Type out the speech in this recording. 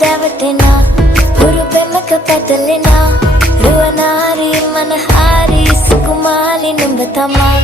දැවටෙනා හුරු පෙමක පැටලෙනා රුවනාරී මනහාරී සුකුමාලි නුඹ තමා